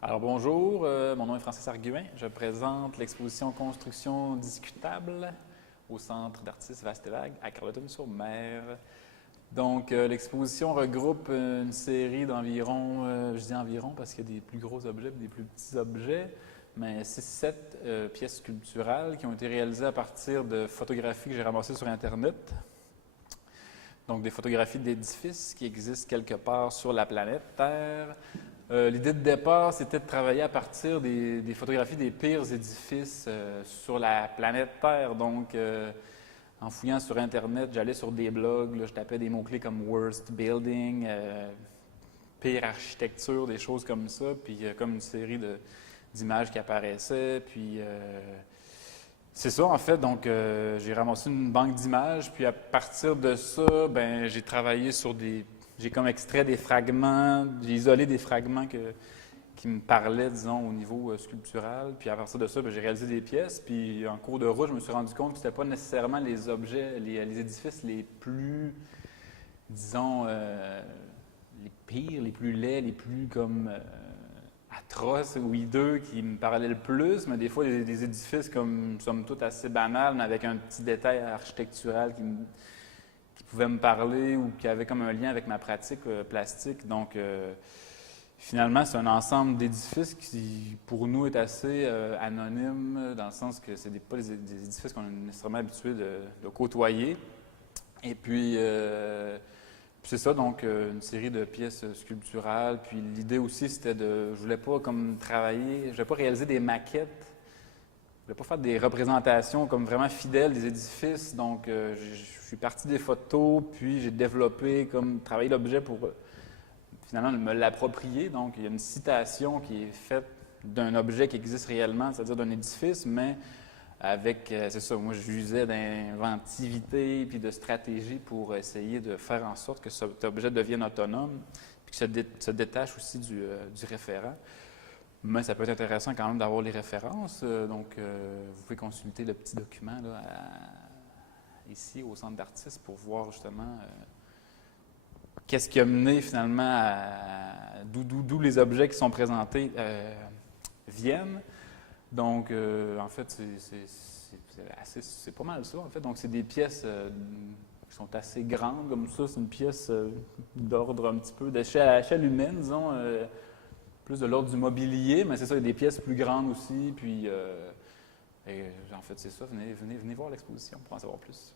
Alors bonjour, mon nom est Francis Arguin. Je présente l'exposition Construction discutable au Centre d'artistes Vaste-Vague à Carleton-sur-Mer. Donc l'exposition regroupe une série d'environ, je dis environ parce qu'il y a des plus gros objets et des plus petits objets, mais 6-7 pièces sculpturales qui ont été réalisées à partir de photographies que j'ai ramassées sur Internet. Donc des photographies d'édifices qui existent quelque part sur la planète Terre. L'idée de départ, c'était de travailler à partir des photographies des pires édifices sur la planète Terre. Donc, en fouillant sur Internet, j'allais sur des blogs, là, je tapais des mots-clés comme worst building, pire architecture, des choses comme ça, puis comme une série d'images qui apparaissaient. Puis, c'est ça, en fait. Donc, j'ai ramassé une banque d'images, puis à partir de ça, ben, j'ai travaillé sur j'ai comme extrait des fragments, j'ai isolé des fragments qui me parlaient, disons, au niveau sculptural. Puis à partir de ça, ben, j'ai réalisé des pièces. Puis en cours de route, je me suis rendu compte que c'était pas nécessairement les objets, les édifices les plus, disons, les pires, les plus laids, les plus comme atroces ou hideux qui me parlaient le plus. Mais des fois, des édifices comme, somme toute, assez banals, mais avec un petit détail architectural qui pouvait me parler ou qui avait comme un lien avec ma pratique plastique. Donc, finalement, c'est un ensemble d'édifices qui, pour nous, est assez anonyme, dans le sens que ce n'est pas des édifices qu'on est nécessairement habitué de côtoyer. Et puis, c'est ça, donc, une série de pièces sculpturales. Puis l'idée aussi, c'était je voulais pas comme travailler, je voulais pas réaliser des maquettes. Je ne voulais pas faire des représentations comme vraiment fidèles des édifices, donc je suis parti des photos, puis j'ai développé, comme travaillé l'objet pour finalement me l'approprier. Donc il y a une citation qui est faite d'un objet qui existe réellement, c'est-à-dire d'un édifice, mais avec, c'est ça, moi je usais d'inventivité puis de stratégie pour essayer de faire en sorte que cet objet devienne autonome, puis que se détache aussi du référent. Mais ça peut être intéressant quand même d'avoir les références. Donc, vous pouvez consulter le petit document là, ici au Centre d'artistes pour voir justement qu'est-ce qui a mené finalement d'où les objets qui sont présentés viennent. Donc, en fait, c'est pas mal ça, en fait. Donc, c'est des pièces qui sont assez grandes comme ça. C'est une pièce d'ordre un petit peu à échelle humaine, disons. Plus de l'ordre du mobilier, mais c'est ça, il y a des pièces plus grandes aussi, puis en fait, c'est ça, venez voir l'exposition pour en savoir plus.